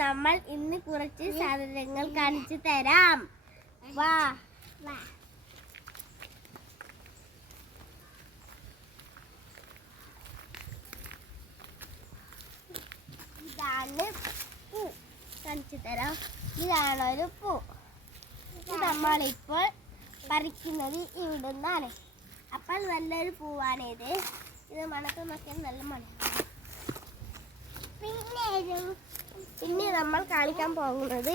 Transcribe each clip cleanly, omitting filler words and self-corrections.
നമ്മൾ ഇന്ന് കുറച്ച് സാധനങ്ങൾ കാണിച്ചു തരാം. വാ ഇതാണ് പൂ, കാണിച്ചു തരാം. ഇതാണ് ഒരു പൂ. നമ്മളിപ്പോൾ പറിക്കുന്നത് ഇവിടുന്നാണ്. അപ്പോൾ നല്ലൊരു പൂവാണിത്. ഇത് മണക്കുന്നൊക്കെ നല്ല മണമാണ്. പിന്നെ നമ്മൾ കാണിക്കാൻ പോകുന്നത്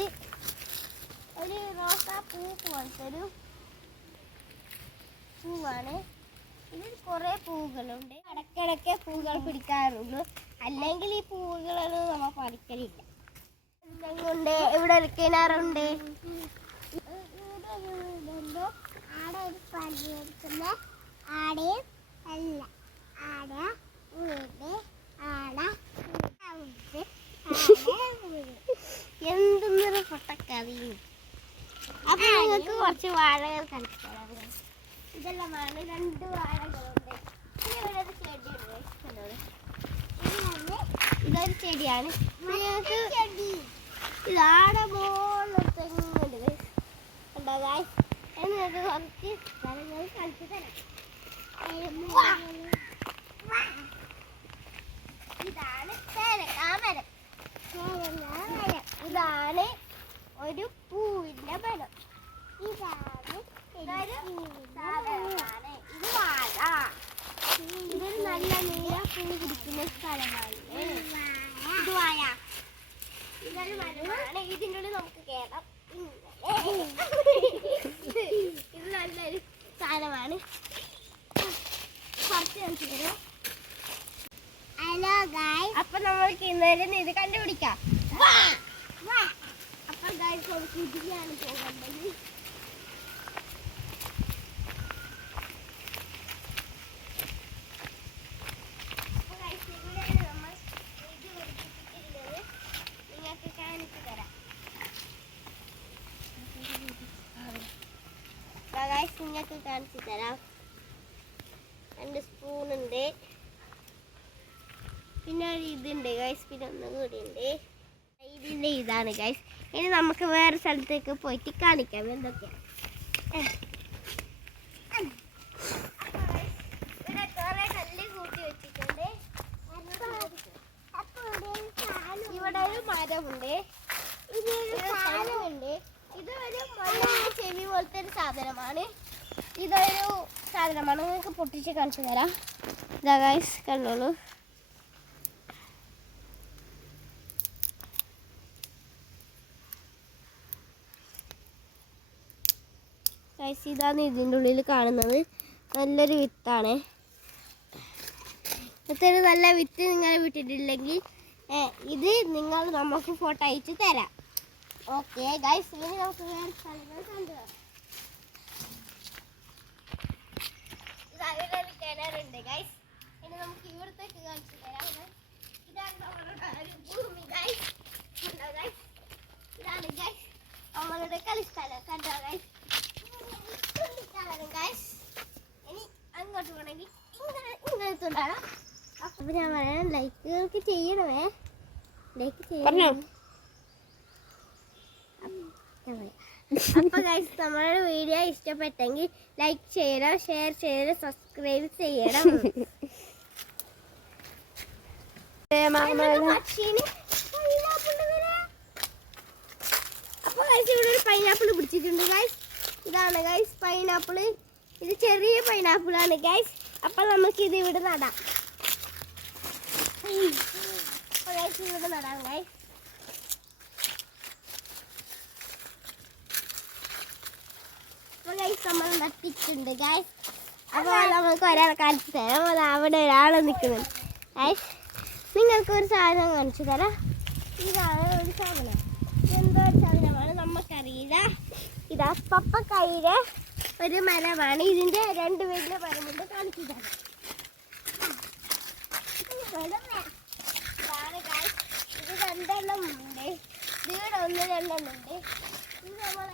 ഒരു റോസാപ്പൂ പോലത്തെ ഒരു പൂവാണ്. ഇതിൽ കുറേ പൂവുകളുണ്ട്. ഇടയ്ക്കിടയ്ക്ക് പൂവുകൾ പിടിക്കാറുള്ളൂ, അല്ലെങ്കിൽ ഈ പൂവുകളൊന്നും നമ്മൾ പറിക്കലില്ല. കൊണ്ട് ഇവിടെ ഒരു കിണറുണ്ട്. ആടെ ഒരു പണിയെടുക്കുന്ന ആടെയും അല്ല, ആട വീട് ആട എന്തെന്നൊരു പൊട്ടക്കറിയും. അപ്പൊ നിങ്ങൾക്ക് കുറച്ച് വാഴകൾ കളിച്ചു തരാം. ഇതെല്ലാം വാഴ, 2 വാഴകളുണ്ട്. പിന്നെ ഒരു ചെടിയുണ്ട്. ഇതൊരു ചെടിയാണ്. നിങ്ങൾക്ക് ഇതാടെ പോലെ തെങ്ങുണ്ട്. കണ്ടോ ഗായ്സ്? നിങ്ങൾക്ക് കുറച്ച് സ്ഥലങ്ങൾ കളിച്ചു തരാം. ഇതാണ് തേരക്കാമരം. ഇതാണ് ഒരു പൂവിന്റെ മരം. ഇതാണ് സാധനമാണ്. ഇത് വാഴ. ഇതൊരു നല്ല നീല പൂ പിടിക്കുന്ന സ്ഥലമാണ്. ഇത് വാഴ. ഇതൊരു മരമാണ്. ഇതിൻ്റെ ഉള്ളിൽ നമുക്ക് കേറാം. ഇത് നല്ലൊരു സാധനമാണ്. കുറച്ച് കാണിച്ചു തരാം. ഹലോ ഗായ്സ്, അപ്പൊ നമ്മൾക്ക് ഇന്നലെ ഇത് കണ്ടുപിടിക്കാം. അപ്പൊ ഗായ്സ് നമുക്ക് ഇതിലാണ് പോകേണ്ടത്. നിങ്ങൾക്ക് കാണിച്ചു തരാം. നിങ്ങൾക്ക് കാണിച്ചു തരാം. 2 സ്പൂണുണ്ട്. പിന്നെ ഇതുണ്ട് ഗൈസ്. പിന്നെ ഒന്നും കൂടി ഉണ്ട്. ഇതിൻ്റെ ഇതാണ് ഗൈസ്. ഇനി നമുക്ക് വേറെ സ്ഥലത്തേക്ക് പോയിട്ട് കാണിക്കാം എന്തൊക്കെയാണ്. ഇവിടെ കുറെ കല്ല് കൂട്ടി വെച്ചിട്ടുണ്ട്. ഇവിടെ ഒരു മരമുണ്ട്. സാധനമുണ്ട്. ഇതൊരു ചെവി പോലത്തെ ഒരു സാധനമാണ്. ഇതൊരു സാധനമാണ്. നിങ്ങൾക്ക് പൊട്ടിച്ച് കാണിച്ചു തരാം. ഇതാ ഗൈസ്, കണ്ടോളൂ. ഗൈസ്, ഇതാണ് ഇതിൻ്റെ ഉള്ളിൽ കാണുന്നത്. നല്ലൊരു വിത്താണ്. ഇതൊരു നല്ല വിത്ത് നിങ്ങൾ വിട്ടിട്ടില്ലെങ്കിൽ ഇത് നിങ്ങൾ നമുക്ക് ഫോട്ടോ അയച്ച് തരാം. ഓക്കെ ഗൈസ്, ഇനി നമുക്ക് വേറെ സ്ഥലങ്ങൾ കണ്ടുപോകാം. ഇതൊരു കിണറുണ്ട് ഗൈസ്. ഇനി നമുക്ക് ഇവിടത്തേക്ക് കാണിച്ചു തരാം. ഇതാണ് നമ്മളുടെ ഒരു ഭൂമി ഗൈസ്. കണ്ടോ ഗൈസ്? ഇതാണ് ഗൈസ് നമ്മളുടെ കളിസ്ഥലം. കണ്ടോ ഗൈസ്? ഇനി അങ്ങോട്ട് പോകണമെങ്കിൽ ഇങ്ങനത്തെ ഉണ്ടാകാം. അപ്പൊ ഞാൻ പറയാം, ലൈക്ക് ചെയ്യണമേ. ലൈക്ക് ചെയ്യണം. അപ്പൊ ഗൈസ്, നമ്മളുടെ വീഡിയോ ഇഷ്ടപ്പെട്ടെങ്കിൽ ലൈക്ക് ചെയ്യണം, ഷെയർ ചെയ്യണം, സബ്സ്ക്രൈബ് ചെയ്യണം. അപ്പൊ ഗൈസ്, ഇവിടെ ഒരു പൈനാപ്പിൾ പിടിച്ചിട്ടുണ്ട് ഗൈസ്. ഇതാണ് ഗൈസ് പൈനാപ്പിൾ. ഇത് ചെറിയ പൈനാപ്പിൾ ആണ് ഗൈസ്. അപ്പൊ നമുക്ക് ഇത് ഇവിടെ നടാം. ഇവിടെ നടാം ഗൈസ്. അപ്പൊ ഗൈസ് നമ്മൾ നട്ടിട്ടുണ്ട് ഗൈസ്. അപ്പോൾ നമുക്ക് ഒരാളെ കാണിച്ചു തരാം. അത് അവിടെ ഒരാളെ നിൽക്കുന്നുണ്ട് ഗൈസ്. നിങ്ങൾക്കൊരു സാധനം കാണിച്ചു തരാം. ഇതാണ് ഒരു സാധനം. എന്തോ ഒരു സാധനമാണ്, നമുക്കറിയില്ല. ഇതാ പപ്പക്കായിലെ ഒരു മരമാണ്. ഇതിൻ്റെ 2 വലിയ മരമുണ്ട്. കാണിച്ചു തരാം. ഇത് 2 എണ്ണം ഉണ്ട്. ഇവിടെ 1 2 എണ്ണം ഉണ്ട്. ഇത് നമ്മളെ